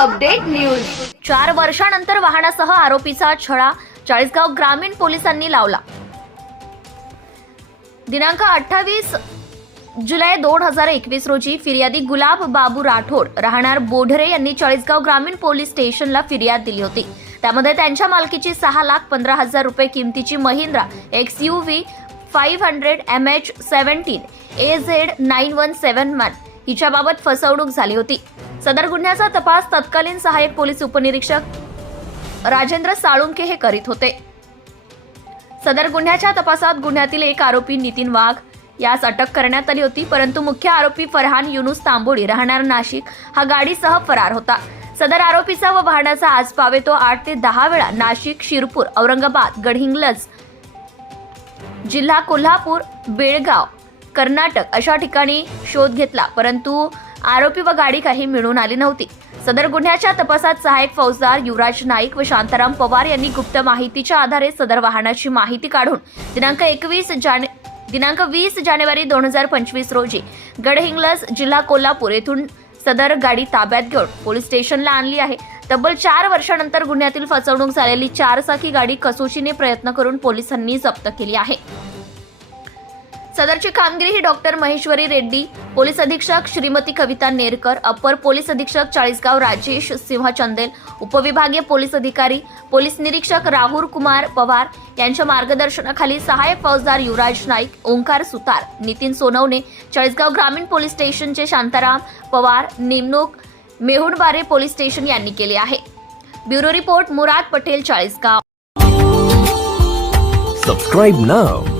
Update news. चार वर्षानंतर वाहनासह आरोपीचा छळा चाळीसगाव ग्रामीण पोलिसांनी लावला. दिनांक अठ्ठावीस जुलै दोन हजार एकवीस रोजी फिर्यादी गुलाब बाबू राठोड राहणार बोढरे यांनी चाळीसगाव ग्रामीण पोलीस स्टेशनला फिर्याद दिली होती. त्यामध्ये त्यांच्या मालकीची सहा लाख पंधरा हजार रुपये किमतीची Mahindra X U V five hundred M H seventeen A Z nine one seven one हिच्याबाबत फसवणूक झाली होती. सदर गुन्ह्याचा तपास तत्कालीन सहाय्यक पोलीस उपनिरीक्षक राजेंद्र साळुंके हे करीत होते. सदर गुन्ह्याच्या तपासात गुन्ह्यातील एक आरोपी नितीन वाघ यास अटक करण्यात आली होती परंतु मुख्य आरोपी फरहान युनुस तांबोडी राहणार नाशिक हा गाडीसह फरार होता. सदर आरोपीचा व वाहनाचा आज पावे तो आठ ते दहा वेळा नाशिक शिरपूर औरंगाबाद गडहिंग्लज जिल्हा कोल्हापूर बेळगाव कर्नाटक अशा ठिकाणी शोध घेतला. परंतु आरोपी व गाडी काही मिळून आली नव्हती. सदर गुन्ह्याच्या तपासात सहाय्यक फौजदार युवराज नाईक व शांताराम पवार यांनी गुप्त माहितीच्या आधारे सदर वाहनाची माहिती काढून दिनांक एकवीस जाने दिनांक वीस जानेवारी दोन हजार पंचवीस रोजी गडहिंग्लज जिल्हा कोल्हापूर येथून सदर गाडी ताब्यात घेऊन पोलीस स्टेशनला आणली आहे. तब्बल चार वर्षानंतर गुन्ह्यातील फसवणूक झालेली चारचाकी गाडी कसोशीने प्रयत्न करून पोलिसांनी जप्त केली आहे. सदरची कामगिरी ही डॉक्टर महेश्वरी रेड्डी पोलीस अधीक्षक श्रीमती कविता नेरकर अपर पोलीस अधीक्षक चाळीसगाव राजेश सिंह चंदेल उपविभागीय पोलीस अधिकारी पोलीस निरीक्षक राहुल कुमार पवार यांच्या मार्गदर्शनाखाली सहाय्यक फौजदार युवराज नाईक ओंकार सुतार नितीन सोनवणे चाळीसगाव ग्रामीण पोलीस स्टेशनचे शांताराम पवार नेमणूक मेहुणबारे पोलीस स्टेशन यांनी केली आहे. Bureau report Murad Patel Chalisgaon. Subscribe now